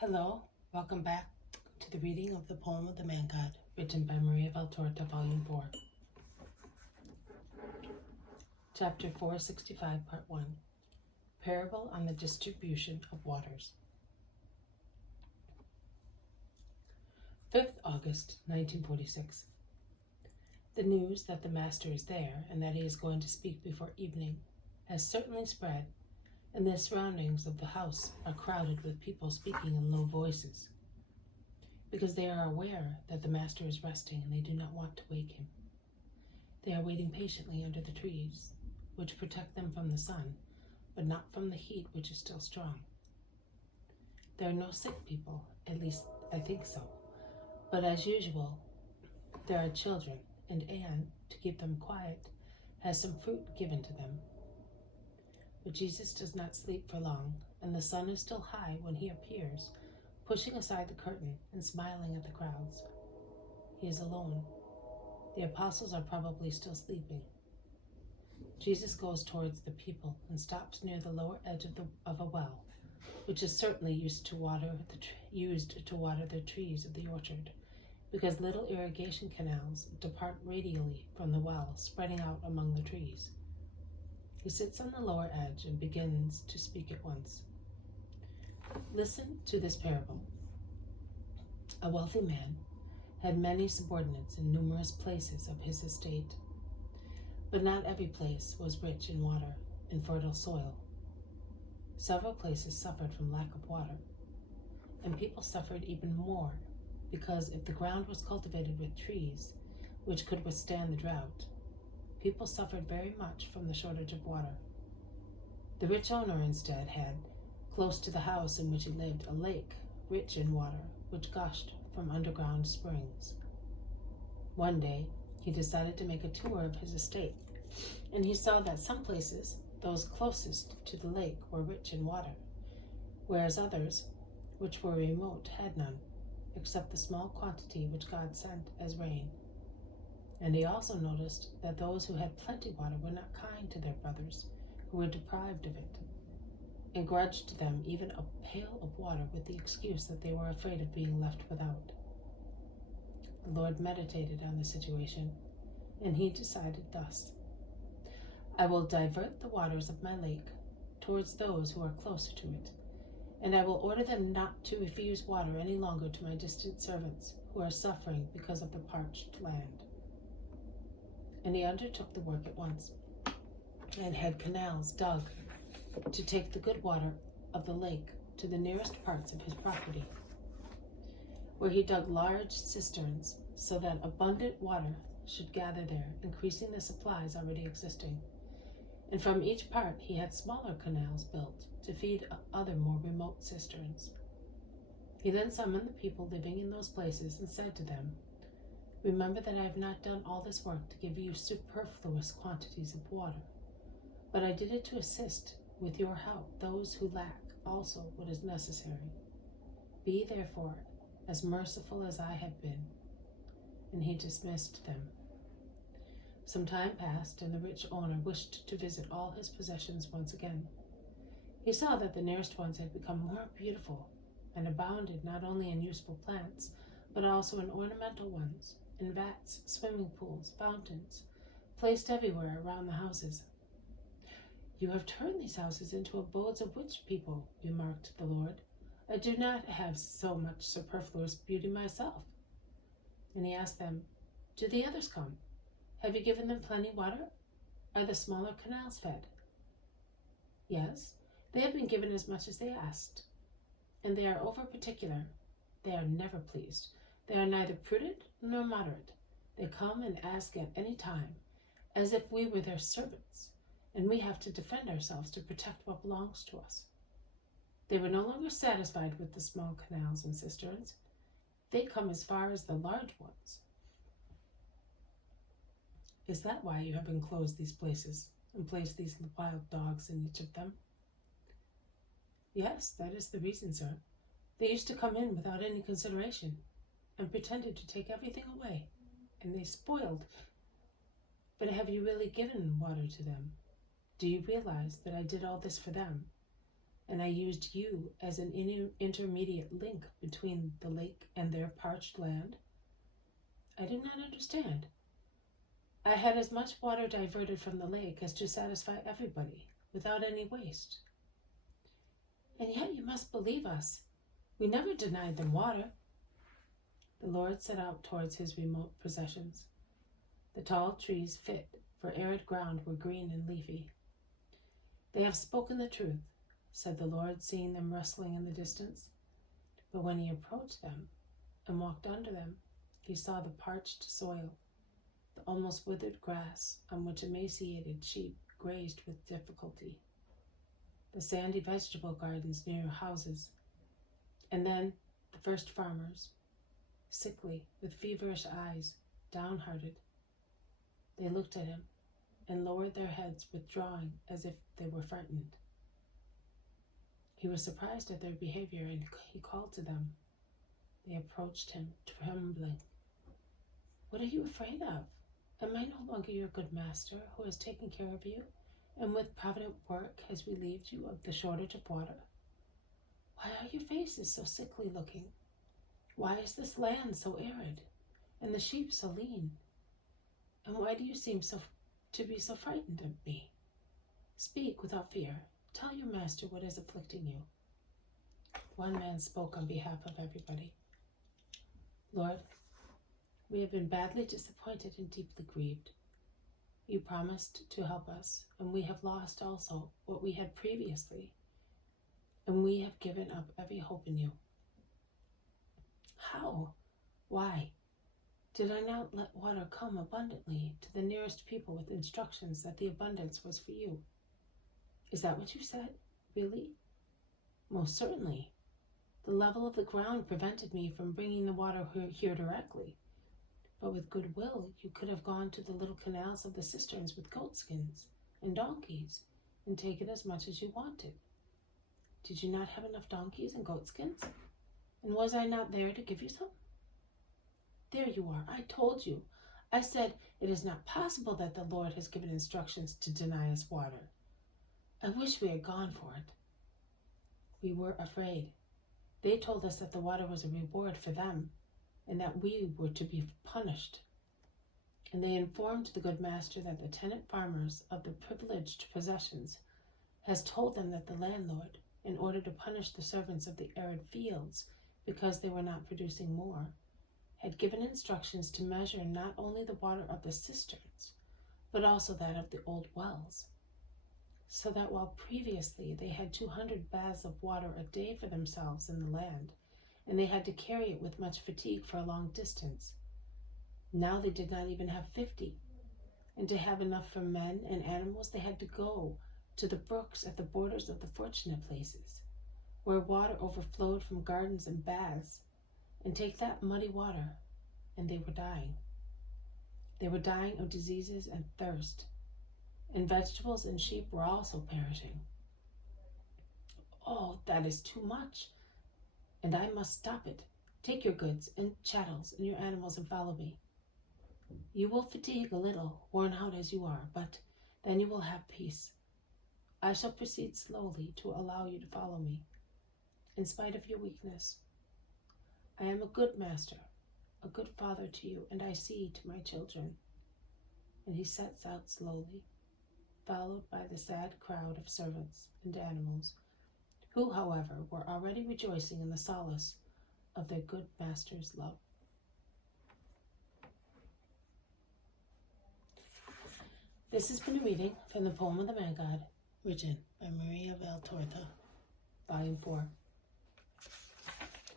Hello, welcome back to the reading of the poem of the Man God, written by Maria Valtorta, Volume 4. Chapter 465, Part 1. Parable on the Distribution of Waters. 5th August, 1946. The news that the Master is there and that he is going to speak before evening has certainly spread, and the surroundings of the house are crowded with people speaking in low voices, because they are aware that the Master is resting and they do not want to wake him. They are waiting patiently under the trees, which protect them from the sun, but not from the heat, which is still strong. There are no sick people, at least I think so, but as usual, there are children, and Anne, to keep them quiet, has some fruit given to them. But Jesus does not sleep for long, and the sun is still high when he appears, pushing aside the curtain and smiling at the crowds. He is alone. The apostles are probably still sleeping. Jesus goes towards the people and stops near the lower edge of a well, which is certainly used to water the trees of the orchard, because little irrigation canals depart radially from the well, spreading out among the trees. He sits on the lower edge and begins to speak at once. Listen to this parable. A wealthy man had many subordinates in numerous places of his estate, but not every place was rich in water and fertile soil. Several places suffered from lack of water, and people suffered even more, because if the ground was cultivated with trees which could withstand the drought, people suffered very much from the shortage of water. The rich owner instead had, close to the house in which he lived, a lake rich in water, which gushed from underground springs. One day, he decided to make a tour of his estate, and he saw that some places, those closest to the lake, were rich in water, whereas others, which were remote, had none, except the small quantity which God sent as rain. And he also noticed that those who had plenty water were not kind to their brothers who were deprived of it, and grudged them even a pail of water with the excuse that they were afraid of being left without. The Lord meditated on the situation, and he decided thus: I will divert the waters of my lake towards those who are closer to it, and I will order them not to refuse water any longer to my distant servants who are suffering because of the parched land. And he undertook the work at once, and had canals dug to take the good water of the lake to the nearest parts of his property, where he dug large cisterns so that abundant water should gather there, increasing the supplies already existing. And from each part he had smaller canals built to feed other more remote cisterns. He then summoned the people living in those places and said to them, Remember that I have not done all this work to give you superfluous quantities of water, but I did it to assist with your help those who lack also what is necessary. Be therefore as merciful as I have been. And he dismissed them. Some time passed, and the rich owner wished to visit all his possessions once again. He saw that the nearest ones had become more beautiful, and abounded not only in useful plants, but also in ornamental ones, in vats, swimming pools, fountains, placed everywhere around the houses. You have turned these houses into abodes of rich people, remarked the Lord. I do not have so much superfluous beauty myself. And he asked them, Do the others come? Have you given them plenty water? Are the smaller canals fed? Yes, they have been given as much as they asked. And they are over particular. They are never pleased. They are neither prudent nor moderate. They come and ask at any time, as if we were their servants, and we have to defend ourselves to protect what belongs to us. They were no longer satisfied with the small canals and cisterns. They come as far as the large ones. Is that why you have enclosed these places and placed these wild dogs in each of them? Yes, that is the reason, sir. They used to come in without any consideration, and pretended to take everything away, and they spoiled. But have you really given water to them? Do you realize that I did all this for them? and I used you as an intermediate link between the lake and their parched land? I did not understand. I had as much water diverted from the lake as to satisfy everybody, without any waste. And yet you must believe us. We never denied them water. The Lord set out towards his remote possessions. The tall trees fit for arid ground were green and leafy. They have spoken the truth, said the Lord, seeing them rustling in the distance. But when he approached them and walked under them, he saw the parched soil, the almost withered grass on which emaciated sheep grazed with difficulty, the sandy vegetable gardens near houses, and then the first farmers, sickly, with feverish eyes, downhearted. They looked at him and lowered their heads, withdrawing as if they were frightened. He was surprised at their behavior, and he called to them. They approached him, trembling. What are you afraid of? Am I no longer your good master, who has taken care of you, and with provident work has relieved you of the shortage of water? Why are your faces so sickly looking? Why is this land so arid, and the sheep so lean? And why do you seem to be so frightened of me? Speak without fear. Tell your master what is afflicting you. One man spoke on behalf of everybody. Lord, we have been badly disappointed and deeply grieved. You promised to help us, and we have lost also what we had previously, and we have given up every hope in you. How? Why? Did I not let water come abundantly to the nearest people with instructions that the abundance was for you? Is that what you said? Really? Most certainly. The level of the ground prevented me from bringing the water here directly. But with good will, you could have gone to the little canals of the cisterns with goatskins and donkeys and taken as much as you wanted. Did you not have enough donkeys and goatskins? And was I not there to give you some? There you are. I told you. I said it is not possible that the Lord has given instructions to deny us water. I wish we had gone for it. We were afraid. They told us that the water was a reward for them, and that we were to be punished. And they informed the good master that the tenant farmers of the privileged possessions has told them that the landlord, in order to punish the servants of the arid fields because they were not producing more, had given instructions to measure not only the water of the cisterns, but also that of the old wells, so that while previously they had 200 baths of water a day for themselves in the land, and they had to carry it with much fatigue for a long distance, now they did not even have 50, and to have enough for men and animals they had to go to the brooks at the borders of the fortunate places, where water overflowed from gardens and baths, and take that muddy water, and they were dying. They were dying of diseases and thirst, and vegetables and sheep were also perishing. Oh, that is too much, and I must stop it. Take your goods and chattels and your animals and follow me. You will fatigue a little, worn out as you are, but then you will have peace. I shall proceed slowly to allow you to follow me, in spite of your weakness. I am a good master, a good father to you, and I see to my children. And he sets out slowly, followed by the sad crowd of servants and animals, who, however, were already rejoicing in the solace of their good master's love. This has been a reading from the poem of the Man God, written by Maria Valtorta, Volume 4.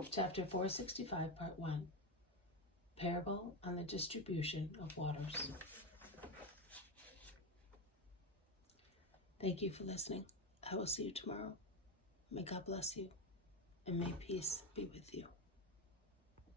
Chapter 465, Part 1. Parable on the Distribution of Waters. Thank you for listening. I will see you tomorrow. May God bless you, and may peace be with you.